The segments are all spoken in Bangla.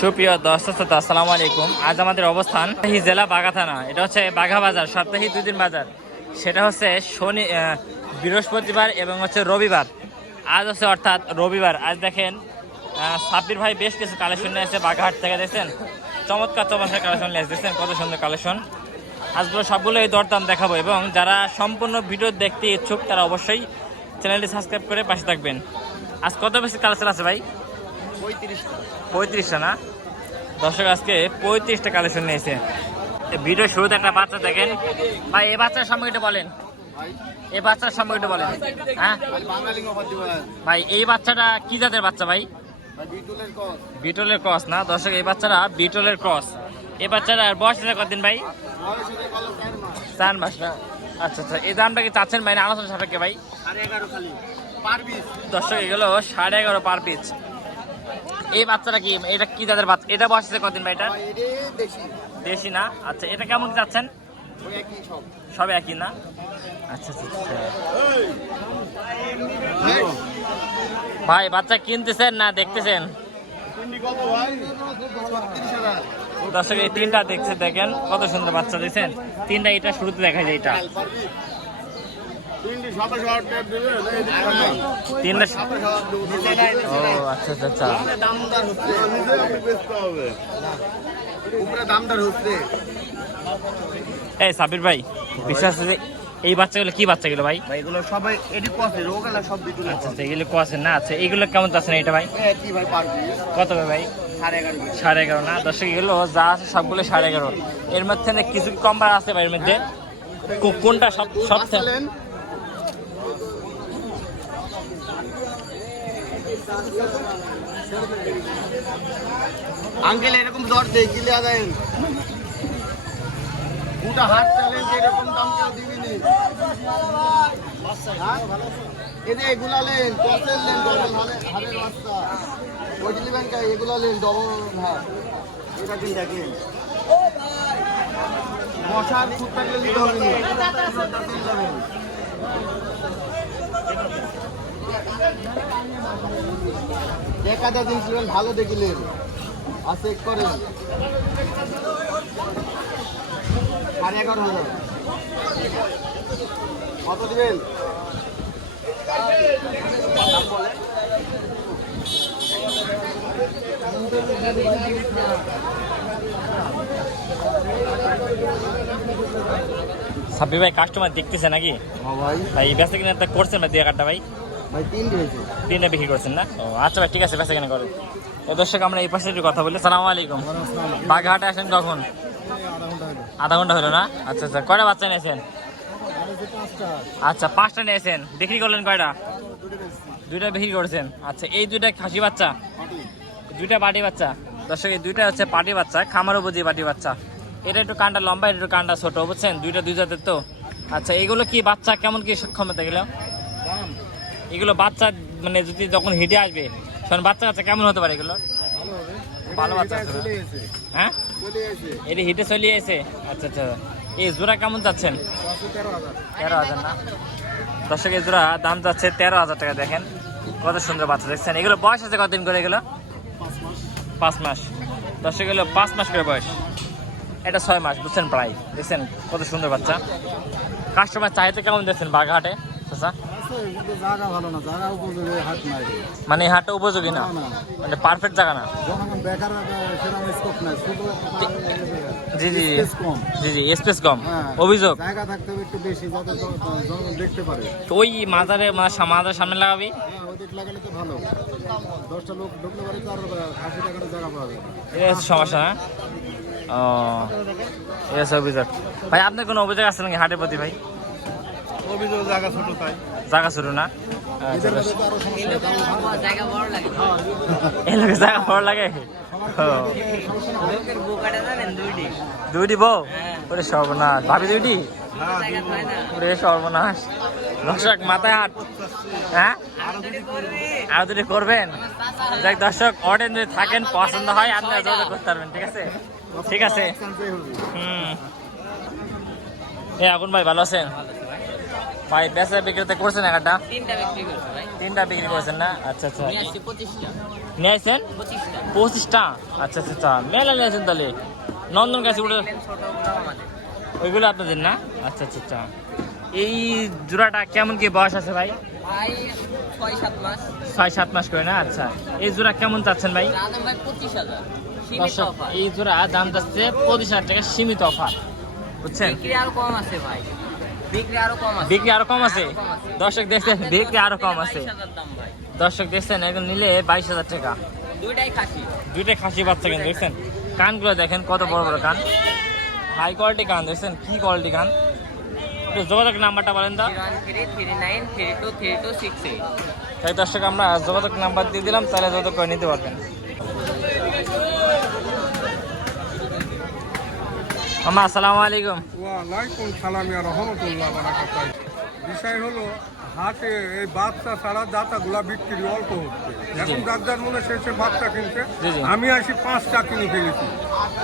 সুপ্রিয় দর্শক শ্রোতা, আসসালামু আলাইকুম। আজ আমাদের অবস্থান জেলা বাঘা থানা। এটা হচ্ছে বাঘা বাজার, সপ্তাহে 2 দিন বাজার। সেটা হচ্ছে বৃহস্পতিবার এবং হচ্ছে রবিবার। আজ হচ্ছে অর্থাৎ রবিবার। আজ দেখেন সাব্বির ভাই বেশ কিছু কালেকশন নিয়ে এসেছে বাঘাহাট থেকে। দেখছেন চমৎকার কালেকশন নিয়ে দেখছেন কত সুন্দর কালেকশন। আজগুলো সবগুলো এই দরদাম দেখাবো, এবং যারা সম্পূর্ণ ভিডিও দেখতে ইচ্ছুক তারা অবশ্যই চ্যানেলটি সাবস্ক্রাইব করে পাশে থাকবেন। আজ কত বেশি কালেকশন আছে ভাই? 35টা না দর্শক, আজকে 35টা কালেকশন নিয়েছে। ভিডিও শুরুতে একটা বাচ্চা দেখেন ভাই, এই বাচ্চার সম্পর্কে বলেন। এই বাচ্চার সম্পর্কে বলেন। হ্যাঁ ভাই, এই বাচ্চাটা কি জাতের বাচ্চা ভাই? বিটলের ক্রস না দর্শক, এই বাচ্চারা বিটলের ক্রস। এই বাচ্চাটার বয়স আছে কতদিন ভাই? 4 মাস না? আচ্ছা আচ্ছা, এই দামটা কি চাচ্ছেন ভাই না আলোচনা সাপেক্ষে ভাই? দর্শক এগুলো 11.5 পার পিস। এই বাচ্চাটা কি, এটা কি জাতের বাচ্চা? এটা বয়স আছে কতদিন ভাই? এটা দেশি না? আচ্ছা, এটা কেমন যাচ্ছেন? সব একই না? আচ্ছা আচ্ছা ভাই, বাচ্চা কিনতেছেন না দেখতেছেন? দর্শক এই 3টা দেখছে, দেখেন কত সুন্দর বাচ্চা দেখছেন। 3টা এটা শুরুতে দেখা যায়, এটা 3টা। ও আচ্ছা আচ্ছা আচ্ছা। এই সাবির ভাই, বিশ্বাস আছে এই বাচ্চাগুলো কি বাচ্চাগুলো ভাই? এগুলো সবাই এডি রোগালা সব বিটুল। আচ্ছা আচ্ছা, এগুলো কোয়াছে না? আচ্ছা, এগুলো কেমন যাচ্ছে না এটা ভাই? কি ভাই পারবি কত ভাই? 11.5 না দর্শক, এগুলো যা আছে সবগুলো 11.5। এর মধ্যে কিছু কম বার আছে ভাই? এর মধ্যে কোনটা সব আঙ্কেল এরকম দর দেখিলে আদায় গোটা হাট চ্যালেঞ্জ, এরকম দাম কেউ দিবিনি। এদের এগুলা লেন টসেল লেন, ডবল হারের রাস্তা ওইটি নেবেন, এগুলা লেন ডবল হার। এটা কিন্তু দেখেন মশার খুব থাকলে নিতে হবে না। একটা জিনিস ভালো দেখিলেন আর চেক করেন। 11,500 কত দিবেন? সাব্বির ভাই কাস্টমার দেখতেছে নাকি? ভাই ভাই বেচা কিনা করছেন না? 2 ভাই? ভাই 3টা বিক্রি করছেন না? ও আচ্ছা ভাই, ঠিক আছে, বেচা কিনা করেন। তো দর্শক আমরা এই পাশে একটু কথা বলি। সালাম আলাইকুম। বাঘাহাটে আসেন কখন? আধা ঘন্টা হলো না? আচ্ছা আচ্ছা, কয়টা বাচ্চা নিয়েছেন? আচ্ছা, 5টা নিয়েছেন। বিক্রি করলেন কয়টা? 2টা বিক্রি করেছেন। আচ্ছা, এই 2টা খাসি বাচ্চা, 2টা পাটি বাচ্চা। দর্শক এই 2টা হচ্ছে পাটি বাচ্চা, খামার উপযোগী পাটি বাচ্চা। এটা একটু কানটা লম্বা, এটা একটু কানটা ছোট, বুঝছেন? 2টা 2 জাতের তো। আচ্ছা, এগুলো কি বাচ্চা কেমন কি সক্ষমতা? এগুলো বাচ্চা মানে যদি যখন হিটে আসবে তখন বাচ্চা কাচ্চা কেমন হতে পারে? এগুলো ভালো বাচ্চা আছে? হ্যাঁ, এটা হিটে চলে এসে। আচ্ছা আচ্ছা, এই জোড়া কেমন যাচ্ছেন? 13,000 না দর্শক, এই জোড়া দাম যাচ্ছে 13,000 টাকা। দেখেন কত সুন্দর বাচ্চা দেখছেন। এগুলো বয়স আছে কতদিন করে? এগুলো 5 মাস দর্শক, এগুলো 5 মাস করে বয়স। এটা 6 মাস, বুঝছেন? প্রায় দেখছেন কত সুন্দর বাচ্চা। কাস্টমার চাহিদা কেমন দেখছেন বাঘাহাটে? আচ্ছা, মানে এই হাটটা উপযোগী না, মানে পারফেক্ট জায়গা না। জি জি জি জি, স্পেস কম, অভিযোগ। তো ওই মাজারে মাজারের সামনে লাগাবি, সমস্যা না? ও ঠিক আছে, অভিযোগ। ভাই আপনার কোনো অভিযোগ আছে নাকি হাটের প্রতি ভাই? অভিযোগ জায়গা ছোট, তাই জায়গা ছোট না? জায়গা বড় লাগে। দুইটি বউ? ওরে সর্বনাশ, ভাবি দুইটি? ওরে সর্বনাশ, দর্শক মাথায় হাত। হ্যাঁ, আরো দুটি করবেন। দেখ দর্শক, অর্ডার যদি থাকেন, পছন্দ হয় আপনারা যোগাযোগ করতে পারবেন। ঠিক আছে, ঠিক আছে। এ আগুন ভাই, ভালো আছেন ভাই? বেচা বিক্রিতে করছেন একটা? তিনটা বিক্রি করছেন না? আচ্ছা আচ্ছা, নিয়ে আসছেন 25টা। আচ্ছা আচ্ছা, মেলা নিয়েছেন তাহলে। নন্দন গাছ ওইগুলো আপনাদের না? আচ্ছা আচ্ছা আচ্ছা। এই জোড়াটা কেমন কি বয়স আছে ভাই? 6-7 মাস করে না? আচ্ছা, এই জোড়া কেমন চাচ্ছেন ভাই? এই জোড়া দাম যাচ্ছে 25,000 টাকা, সীমিত অফার, বুঝছেন? বিক্রি আরো কম আছে। দর্শক দেখছেন, বিক্রি আরো কম আছে। দর্শক দেখছেন, এখন নিলে 22,000 টাকা। দুইটাই খাসি বাচ্চা, কিন্তু দেখছেন কানগুলো দেখেন কত বড় বড় কান, হাই কোয়ালিটি কান। দেখছেন কি কোয়ালিটি কান। একটু যোগাযোগ নাম্বারটা বলেন তো। 013932326। তাই দর্শক, আমরা যোগাযোগ নাম্বার দিয়ে দিলাম, তাহলে যোগাযোগ করে নিতে পারবেন। মামা আসসালামু আলাইকুম। ওয়ালাইকুম সালাম ইয়া রাহমাতুল্লাহ বারাকাতুহু। বিষয় হলো হাটে এই বাচ্চা ছাড়া দাতাগুলা বিক্রি অল্প হচ্ছে। এখন দাদার মনে শেষে বাচ্চা কিনছে, আমি আসি 5টা কিনে ফেলেছি।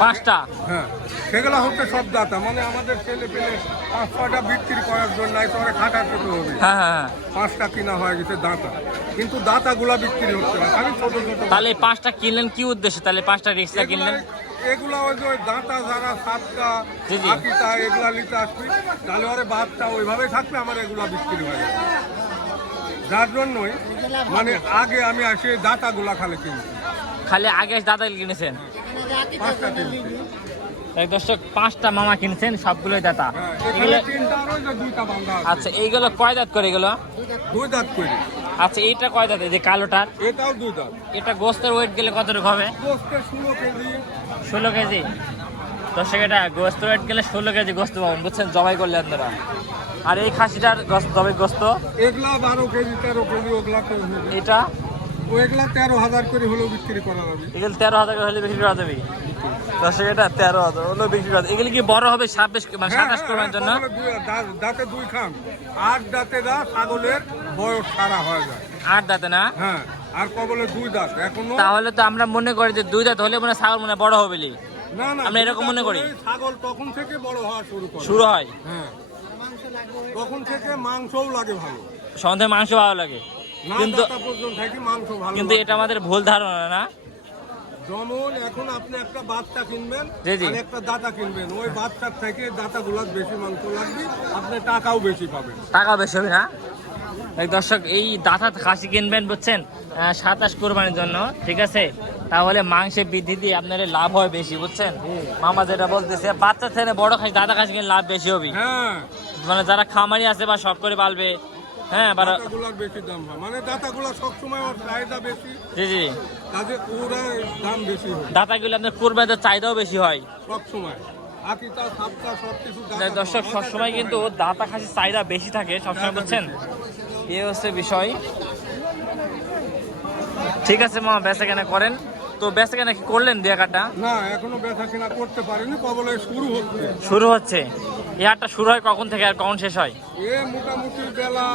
5টা? হ্যাঁ, সেগুলা হচ্ছে সব দাতা, মানে আমাদের ছেলে পেলে 5-6টা বিক্রি করার জন্য একেবারে খাটাতে হবে। হ্যাঁ হ্যাঁ, 5টা কিনা হয়ে গেছে দাতা, কিন্তু দাতাগুলা বিক্রি হচ্ছে না, খালি ছোট ছোট। তাহলে 5টা কিনলেন কি উদ্দেশ্যে? তাহলে 5টা রিক্সা কিনলেন? এগুলা ওই যে দাঁতা যারা 7টা আকিটা এগুলা নিতে আসবে, তাহলে ওরে বাচ্চা ওইভাবে থাকলে আমার এগুলা বিক্রি হয়ে যাবে। যার জন্যই মানে আগে আমি আসি দাঁতাগুলা খালি কিনছি। খালি আগে দাদা কিনেছেন? 5টা কিনছি। তাই দর্শক, 5টা মামা কিনছেন, সবগুলোই দাতা। এগুলো 3টা আর ওই যে 2টা বান্ধা আছে। আচ্ছা, এইগুলো কয় দাঁত করে এগুলো? 2 দাঁত করে। আচ্ছা, এইটা কয় দাঁত? এই যে কালোটার, এটাও 2 দাঁত। এটা গোস্তের ওয়েট গেলে কতটুকু হবে? গোস্তের 16 কেজি। 16 কেজি। দর্শক, এটা গোস্তের ওয়েট গেলে 16 কেজি গোস্ত পাবেন, বুঝছেন, জবাই করলে আপনারা। আর এই খাসিটার জবাই গোস্ত এগুলা 12 কেজি 13 কেজি। ওগুলা এটা ওইগুলা 13,000 করে হলেও বিক্রি করা যাবে। এগুলো 13,000 করে হলে বিক্রি করা যাবে। দর্শক, এটা 13,000 হলো বিক্রি করা। এগুলো কি বড় হবে? 27 করবার জন্য? দাঁতে 2 খান, 8 দাঁতে দা ছাগলের বয়স সারা হয়ে যায়। 8 দাঁতে না? হ্যাঁ, আর কবলে 2 দাঁত এখনো। তাহলে তো আমরা মনে করি যে 2 দাঁত হলে মনে ছাগল মনে বড় হবে। না না, আমরা এরকম মনে করি। ছাগল তখন থেকে বড় হওয়া শুরু হয়। হ্যাঁ, তখন থেকে মাংসও লাগে ভালো, সন্ধ্যায় মাংস ভালো লাগে, কিন্তু কিন্তু এটা আমাদের ভুল ধারণা না? যেমন এখন আপনি একটা বাচ্চা কিনবেন জি জি, আর একটা দাতা কিনবেন, ওই বাচ্চার থেকে দাতাগুলোর বেশি মাংস লাগবে, আপনি টাকাও বেশি পাবেন। টাকা বেশি হবে না? দর্শক, এই দাতা খাসি কিনবেন, বুঝছেন, 27 কোরবানির জন্য, ঠিক আছে? তাহলে মাংসের বৃদ্ধি দিয়ে আপনার লাভ হয় বেশি, বুঝছেন? মামা যেটা বলতেছে, বাচ্চা ছেলে বড় খাসি দাতা খাসি কিনে লাভ বেশি হবে। হ্যাঁ, মানে যারা খামারি আছে বা শখ করে পালবে, হ্যাঁ, দাতাগুলোর বেশি দাম হয়, মানে দাতাগুলো সবসময় ওর চাহিদা বেশি। জি জি, কাজে ওরা দাম বেশি হয়। দাতাগুলো আপনার কোরবানির চাহিদাও বেশি হয় সবসময়। দর্শক, সবসময় কিন্তু দাতা খাসির চাহিদা বেশি থাকে সবসময়, বুঝছেন? এই হচ্ছে বিষয়। ঠিক আছে মামা, বেচা কেনা করেন তো? বেচা কেনা কি করলেন দিয়ে কাটা? না, এখনো বেচা কেনা করতে পারিনি, কবলে শুরু হচ্ছে। এই হাটটা শুরু হয় কখন থেকে আর কখন শেষ হয়? মোটামুটি বেলা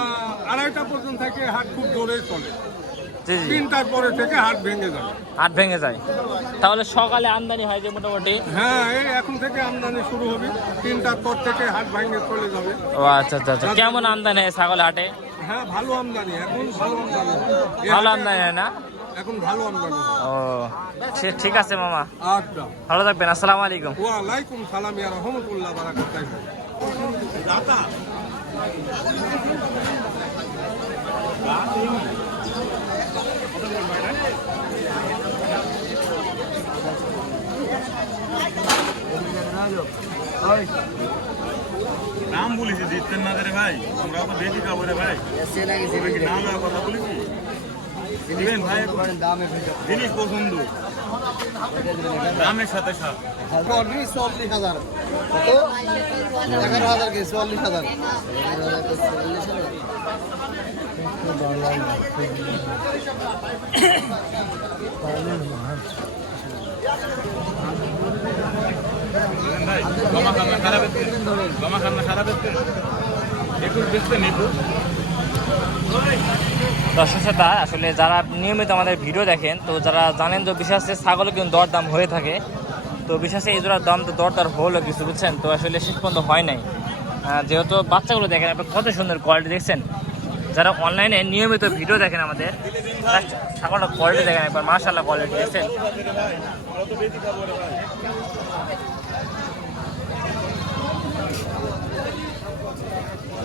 2:30টা পর্যন্ত থেকে হাট খুব জোরে চলে। জি জি, 3টার পরে থেকে হাট ভেঙে যায়। হাট ভেঙে যায়, তাহলে সকালে আমদানি হয় যে মোটামুটি? হ্যাঁ, এই এখন থেকে আমদানি শুরু হবে, 3টার পর থেকে হাট ভেঙে চলে যাবে। ও আচ্ছা আচ্ছা আচ্ছা। কেমন আমদানি হয় ছাগল হাটে? হ্যাঁ, ভালো আমদানি, এখন ভালো আমদানি। ভালো আমদানি হয় না? এখন ভালো আমদানি। ও ঠিক আছে মামা, আচ্ছা, ভালো থাকবেন। আসসালামু আলাইকুম। ওয়ালাইকুম সালাম ইয়া রাহমাতুল্লাহ বারাকাতুহু। দাতা নাম বলেছি দিচ্ছেন না রে ভাই, আমরা তো বেশি খাবো রে ভাই, নাম আর কথা বলেছি ভাই, জিনিস পছন্দ দামের সাথে সাথে 40,000 11,000 কি 40,000। ভাই গমা খান্না খারাপ হচ্ছে, গমা খান্না খারাপ হচ্ছে, একটু দেখতে নিবো। দর্শক শ্রোতা, আসলে যারা নিয়মিত আমাদের ভিডিও দেখেন তো যারা জানেন যে বিশেষে ছাগলের কিন্তু দরদাম হয়ে থাকে, তো বিশেষে এই জোড়ার দাম তো দরদার হলো কিছু, বুঝছেন, তো আসলে শেষ পর্যন্ত হয় নাই। যেহেতু বাচ্চাগুলো দেখেন আপনি কত সুন্দর কোয়ালিটি দেখছেন, যারা অনলাইনে নিয়মিত ভিডিও দেখেন আমাদের ছাগলটা কোয়ালিটি দেখেন একবার, মাশাআল্লাহ কোয়ালিটি দেখছেন।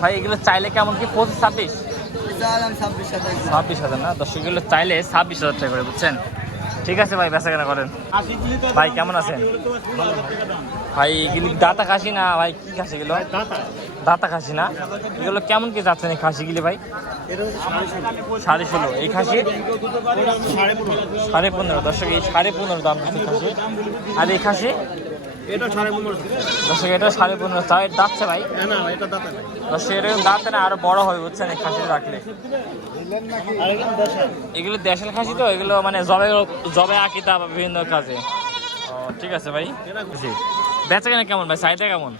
ভাই এগুলো চাইলে কেমন কি 25-26? 26,000 না দর্শক, এগুলো চাইলে 26,000 টাকা করে, বুঝছেন। ঠিক আছে ভাই, বেচা কেনা করেন। ভাই কেমন আছেন ভাই? এগুলি দাতা খাসি না ভাই, কি খাসি এগুলো? দাতা খাসি না, এগুলো কেমন কি যাচ্ছেন এই খাসিগুলি ভাই? 16.5। এই খাসি 15.5। দর্শক এই 15.5 দাম দিচ্ছে খাসি। আর এই খাসি দর্শক এটা 15.5 চাই, দাঁতছে ভাই? দর্শক এরকম দাঁতে না, আরো বড় হবে, বুঝছেন, এই খাসি রাখলে। এগুলো দেশাল খাসি তো, এগুলো মানে জবে আকিতা বা বিভিন্ন কাজে। ও ঠিক আছে ভাই। জি, বেচা কেনা কেমন ভাই? চাহিদা কেমন?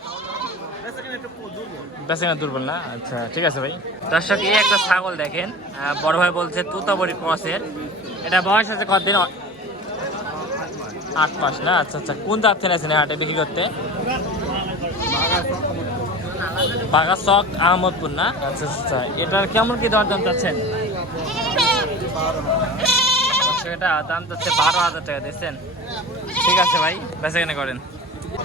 বেচা কেনা দুর্বল না? আচ্ছা ঠিক আছে ভাই। দর্শক এই একটা ছাগল দেখেন, বড় ভাই বলছে তুতাবড়ি ক্রসের। এটা বয়স আছে কতদিন? 8 মাস না? আচ্ছা আচ্ছা, কোন জাত থেকে আছেন হাটে বিক্রি করতে? বাগাচক আহমদপুর না? আচ্ছা আচ্ছা, এটার কেমন কি দরদাম চাচ্ছেন? এটা দাম চাচ্ছে 12,000 টাকা, দিচ্ছেন? ঠিক আছে ভাই, বেচা কেনা করেন।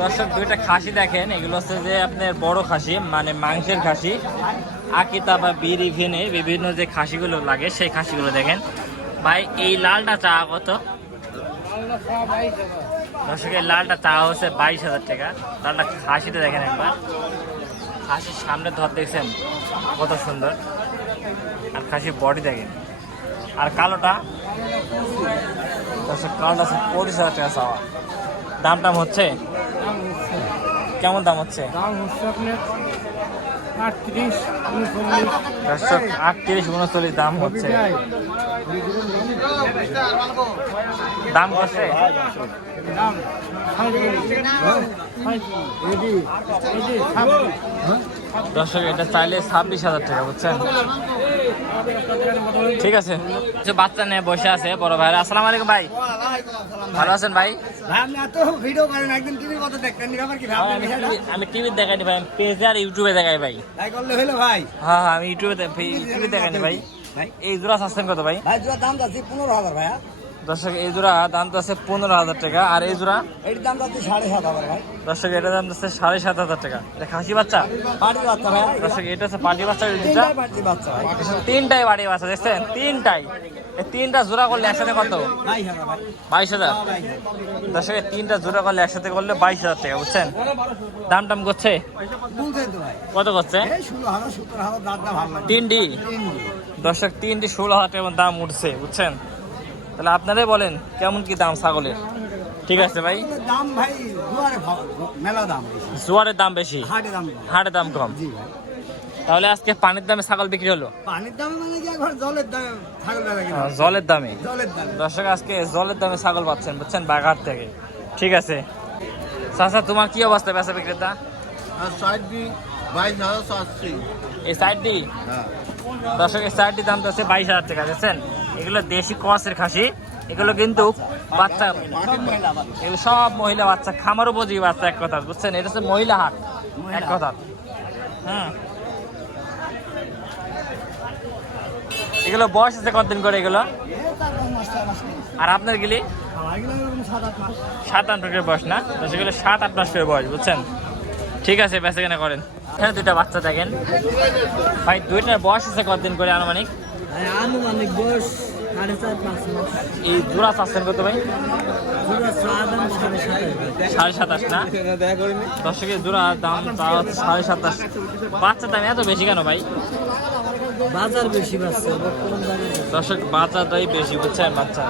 দর্শক দুইটা খাসি দেখেন, এগুলো হচ্ছে যে আপনার বড় খাসি, মানে মাংসের খাসি, আকিতা বা বিড়ি ভেনে বিভিন্ন যে খাসিগুলো লাগে সেই খাসিগুলো দেখেন ভাই। এই লালটা চা কত? দর্শক এই লালটা চা হচ্ছে 22,000 টাকা। লালটা খাসিটা দেখেন একবার, খাসির সামনে ধর দেখছেন কত সুন্দর, আর খাসির বডি দেখেন। আর কালোটা দর্শক, কালোটা আছে 25,000 টাকা চাওয়া। দাম টাম হচ্ছে কেমন? দাম হচ্ছে দর্শক 38-39 দাম হচ্ছে। দাম করছে দর্শক, এটা চাইলে 26,000 টাকা, বুঝছেন। ঠিক আছে, কিছু বাচ্চা নিয়ে বসে আছে বড় ভাইরা। আসসালামু আলাইকুম ভাই, ভালো আছেন ভাই? আমি টিভি দেখাইনি ভাই, পেজে আর ইউটিউবে দেখাই ভাই। হ্যাঁ হ্যাঁ, আমি ইউটিউবে দেখাইনি ভাই। এই জোড়া চাচ্ছেন কত ভাই? দাম যাচ্ছে 15,000 ভাইয়া। দর্শক এই জোড়া দাম আছে 15,000 টাকা। আর এই জোড়া এর দাম যাচ্ছে 7,500 ভাই। দর্শক এটার দাম আছে 7,500 টাকা। এটা খাসি বাচ্চা? পাটি বাচ্চা ভাই। দর্শক এটা হচ্ছে পাটি বাচ্চা। পাটি বাচ্চা ভাই। তিনটাই বাড়ি বাচ্চা দেখছেন, তিনটাই। এই তিনটা জোড়া করলে একসাথে কত? 22,000। দর্শক এই তিনটা জোড়া করলে একসাথে করলে 22,000 টাকা, বুঝছেন। দাম টাম করছে কত করছে? তিনটি দর্শক, তিনটি 16,000 টাকা দাম উঠছে, বুঝছেন। তাহলে আপনারাই বলেন কেমন কি দাম ছাগলের? ঠিক আছে ভাই, দাম ভাই মেলা দাম, জোয়ারের দাম বেশি, হাটের দাম কম। তাহলে আজকে পানির দামে ছাগল বিক্রি হলো? পানির দামে মানে কি এখন জলের দামে ছাগল বেচা? জলের দামে। জলের দামে দর্শক আজকে জলের দামে ছাগল পাচ্ছেন, বুঝছেন, বাঘাট থেকে। ঠিক আছে চাচা, তোমার কি অবস্থা বেচা বিক্রেতা? এই সাইডটি দর্শক, এই সাইডটির দাম তো আছে 22,000 টাকা, দেখছেন। এগুলো দেশি ক্রসের খাসি, এগুলো কিন্তু বাচ্চা, এগুলো সব মহিলা বাচ্চা, খামার উপযোগী বাচ্চা, এক কথা, বুঝছেন। এটা হচ্ছে মহিলা হাট, এক কথা। এগুলো বয়স আছে কতদিন করে এগুলো? আর আপনার গিলি 7-8 মাসের বয়স না? তো সেগুলো 7-8 মাস করে বয়স, বুঝছেন। ঠিক আছে, বেচা কেনা করেন। এখানে দুইটা বাচ্চা দেখেন ভাই, দুইটার বয়স আছে কতদিন করে আনুমানিক? আনুমানিক বয়স 4.5 মাস। এই জোড়া চাচ্ছেন কত ভাই? 27.5 না? দর্শকের জোড়া দাম 27.5। বাচ্চার দাম এত বেশি কেন ভাই? বাজার বেশি বাচ্চা, দর্শক বাচ্চাটাই বেশি, বুঝছেন, বাচ্চা।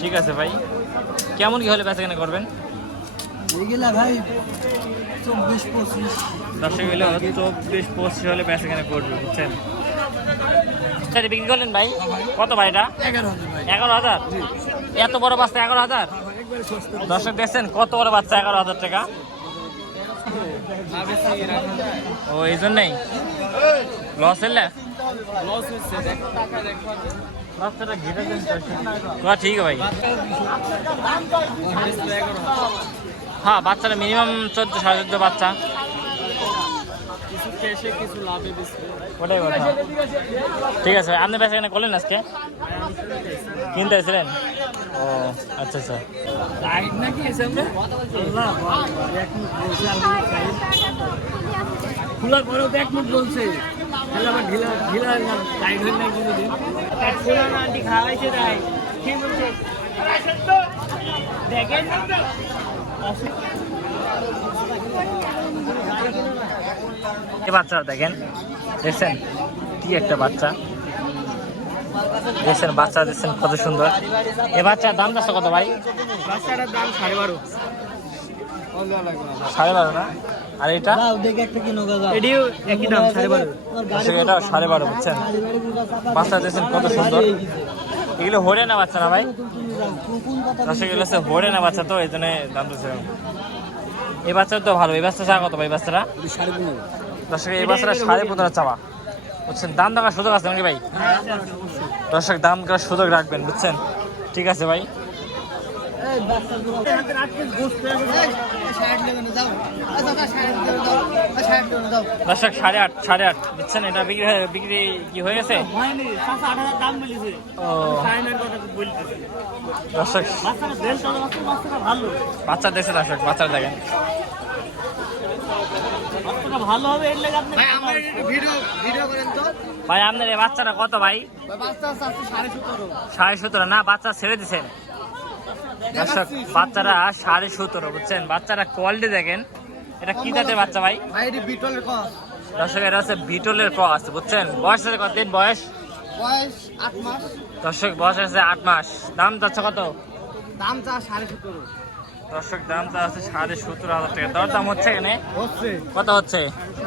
ঠিক আছে ভাই, কেমন কি হলে বেচা কেনা করবেন? এগুলা ভাই 24-25। দর্শক এগুলো 24-25 হলে বেচা কেনা করবে, বুঝছেন। বিক্রি করলেন ভাই কত ভাই? এটা 11,000। এত বড় বাচ্চা 11,000? দর্শক দেখছেন কত বড় বাচ্চা, 11,000 টাকা। ও এই জন্যই লস হলে বাচ্চাটা ঘিরে দেন। ঠিক ভাই, হ্যাঁ বাচ্চাটা মিনিমাম 14-14.5 বাচ্চা। ওটাই বলে, ঠিক আছে। আপনি বেচা কেনা করলেন আজকে? কিনতে আসছিলেন? ও আচ্ছা আচ্ছা। খোলার পরেও তো 1 মিনিট বলছে, আবার ঢিলা ঢিলা টাইট হয়ে না কিন্তু খোলা না আন্টি খাওয়াইছে তাই কি বলছে দেখেন। এই বাচ্চাটা দেখেন, দেখছেন কি একটা বাচ্চা, দেখছেন বাচ্চা দেখছেন কত সুন্দর। এই বাচ্চার দাম যাচ্ছে কত ভাই? বাচ্চাটার দাম 12.5। 12.5 না? আর এটা এটিও একই দাম 12.5। এটা 12.5, বুঝছেন? বাচ্চা দেখছেন কত সুন্দর। এগুলো হরিয়ানা বাচ্চা না ভাই? এগুলো হচ্ছে হরিয়ানা বাচ্চা, তো এই জন্য দাম দিচ্ছে। এই বাচ্চাটা তো ভালো। এই বাচ্চা চা কত ভাই? বাচ্চাটা দর্শক এই বাচ্চাটা 15.5 চাওয়া, বুঝছেন? দাম দেওয়ার সুযোগ আছে নাকি ভাই? দর্শক দাম দেওয়ার সুযোগ রাখবেন, বুঝছেন? ঠিক আছে ভাই। দর্শক 8.5 বুঝছেন? এটা বিক্রি কি হয়ে গেছে? ও দর্শক বাচ্চা দেখছে, দর্শক বাচ্চা দেখেন ভালো হবে। ভাই আপনার এই বাচ্চাটা কত ভাই? 17.5 না? বাচ্চা ছেড়ে দিচ্ছেন দর্শক, বাচ্চারা 17.5, বুঝছেন? বাচ্চারা কোয়ালিটি দেখেন। এটা কি জাতের বাচ্চা ভাই? দর্শক এটা হচ্ছে বিটলের ক্রস, বুঝছেন? বয়স আছে কতদিন? বয়স 8 মাস। দর্শক বয়স আছে 8 মাস। দাম যাচ্ছে কত? দাম চা 17.5। দর্শক দাম চা আছে 17.5 টাকা। দর দাম হচ্ছে এখানে কত হচ্ছে?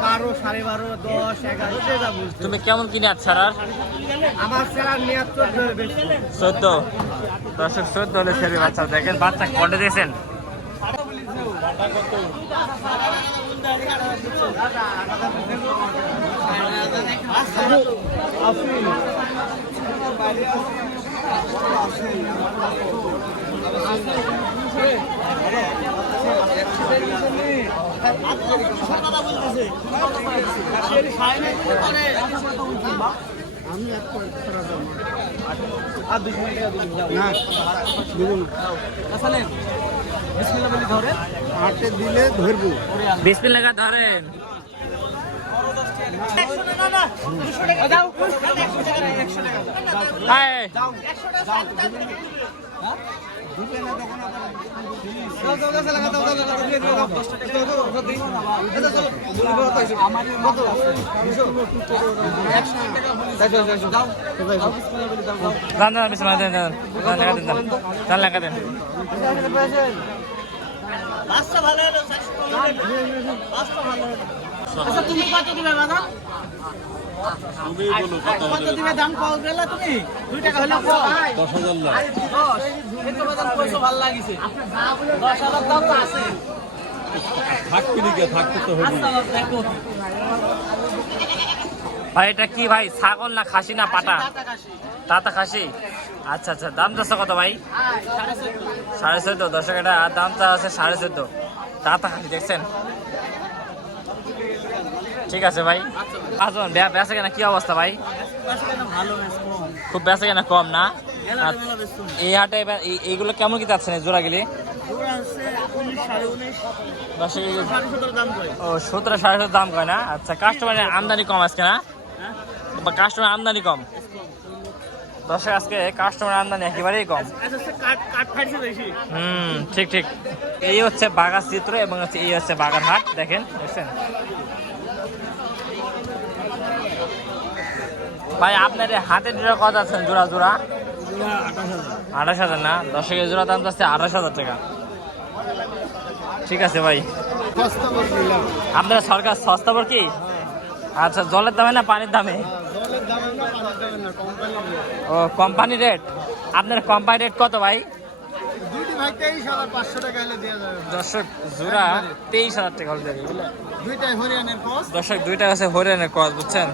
12, 12.5, 10, 11। তুমি কেমন কিনে আছো? আর আমার সেরার নিয়ে 14। দর্শক 14 হলে ছেড়ে বাচ্চা দেখেন। বাচ্চা কটে দিয়েছেন। দিলে ধরবো। বিসমিল্লাহ ধরেন। তুমি কত দিবে দাদা? কত দিবে দাম? কত গেলা তুমি? 2 টাকা হলো 10,000 না 10 এত বাজার পয়সা ভালো লাগিছে। 10,000 দাম তো আছে। থাকবি নাকি? থাকতে তো হবে। দেখো ভাই এটা কি ভাই? ছাগল না খাসি না পাটা? টাটা খাসি। আচ্ছা আচ্ছা। দাম যাচ্ছে কত ভাই? 14.5। দর্শক এটা দামটা আছে 14.5। টাটা খাসি দেখছেন? ঠিক আছে ভাই। আসুন। বেচা কেনা কি অবস্থা ভাই? খুব বেচা কেনা কম না? এই হাটে এইগুলো কেমন কি যাচ্ছে জোড়া গেলে? দর্শক ও 17-17.5 দাম কয় না? আচ্ছা। কাস্টমারের আমদানি কম আজকে না? কাস্টমার আমদানি কম দর্শক, আজকে কাস্টমার আমদানি একেবারেই কম। ঠিক ঠিক। এই হচ্ছে বাগার চিত্র এবং এই হচ্ছে বাগার হাট। দেখেন, দেখছেন ভাই? আপনার হাতের জোড়া কত আছেন? জোড়া জোড়া 28,000 না? দর্শকের জোড়া দাম যাচ্ছে 28,000 টাকা। ঠিক আছে ভাই। আপনারা সরকার সস্তা পর কি? আচ্ছা। জলের দামে না পানির দামে? ও কোম্পানি রেট। আপনার কোম্পানি রেট কত ভাই? ভাই 23,500 টাকা হলে দেওয়া যাবে দর্শক জোড়া 23,000 টাকা হলে দেবে বুঝলেন? দুইটাই হরিয়ানের ক্রস দর্শক দুইটা আছে হরিয়ানের ক্রস বুঝছেন?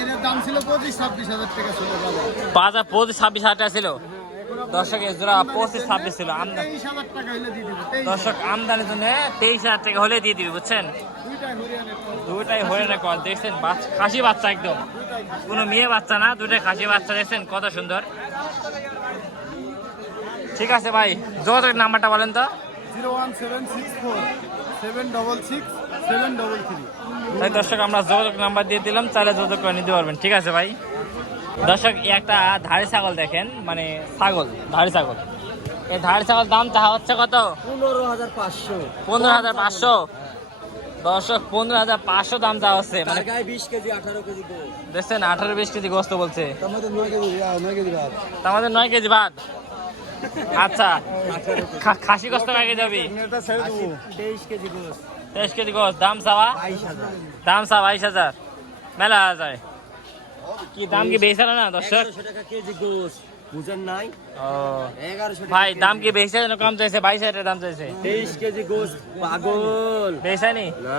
এর দাম ছিল 25-26,000 টাকা চলে যাবে বাজার 25-26,000 টাকা ছিল। দর্শক এই জোড়া 25-26 ছিল আমদানি। 23,000 টাকা হলে দিয়ে দিবে দর্শক আমদানির জন্য 23,000 টাকা হলে দিয়ে দিবি বুঝছেন? দুইটাই হরিয়ানের ক্রস দুইটাই হরিয়ানের ক্রস দেখছেন, খাসি বাচ্চা একদম, কোনো মেয়ে বাচ্চা না, দুইটাই খাসি বাচ্চা দেখছেন কত সুন্দর। ঠিক আছে ভাই, যোগাযোগের নাম্বারটা বলেন তো। 01764-766-733। তাই দর্শক আমরা যোগাযোগ নাম্বার দিয়ে দিলাম, চাইলে যোগাযোগ করে নিতে পারবেন। ঠিক আছে ভাই। দর্শক এই একটা ধাড়ি ছাগল দেখেন, মানে ছাগল, ধাড়ি ছাগল। এই ধাড়ি ছাগল দাম চাওয়া হচ্ছে কত? 15,500। 15,500। দর্শক 15,500 দাম চাওয়া হচ্ছে, মানে 20 কেজি 18 কেজি গোস্ত। দেখছেন 18-20 কেজি গোস্ত বলছে। আমাদের 9 কেজি 9 কেজি ভাত। আমাদের 9 কেজি ভাত। আচ্ছা, খাসি গোস্ত কাকে যাবি? এটা ছেড়ে দেবো 23 কেজি গোস্ত। 23 কেজি গোস্ত দাম চাওয়া 22,000। দাম চাওয়া 22,000। মেলা যায় কি দাম কি বেশি না দর্শক? 100 টাকা কেজি গোস্ত বুঝেন নাই? ও 1100 টাকা। ভাই দাম কি বেশি না কম চাইছে? 22,000 টাকা দাম চাইছে। 23 কেজি গোস্ত পাগল। বেশি নি না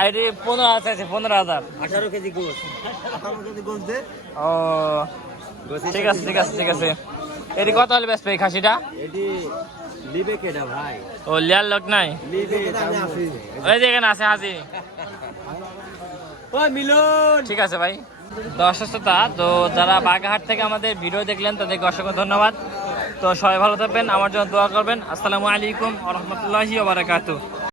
আইডি 15,000 চাইছে, 15,000। 18 কেজি গোস্ত। 18 কেজি গোস্ত দে। ও ঠিক আছে ঠিক আছে ঠিক আছে। এটি কত হলে বেশ পাই খাসিটা? এডি লিবে কেডা ভাই? ও লিয়ার লোক নাই, লিবে আমি আছি। ওই যে এখানে আছে হাজি। ওই মিলন। ঠিক আছে ভাই। দর্শকতা তো যারা বাগেরহাট থেকে আমাদের ভিডিও দেখলেন তাদেরকে অসংখ্য ধন্যবাদ। তো সবাই ভালো থাকবেন, আমার জন্য দোয়া করবেন। আসসালামু আলাইকুম ওয়া রাহমাতুল্লাহি ওয়া বারাকাতুহু।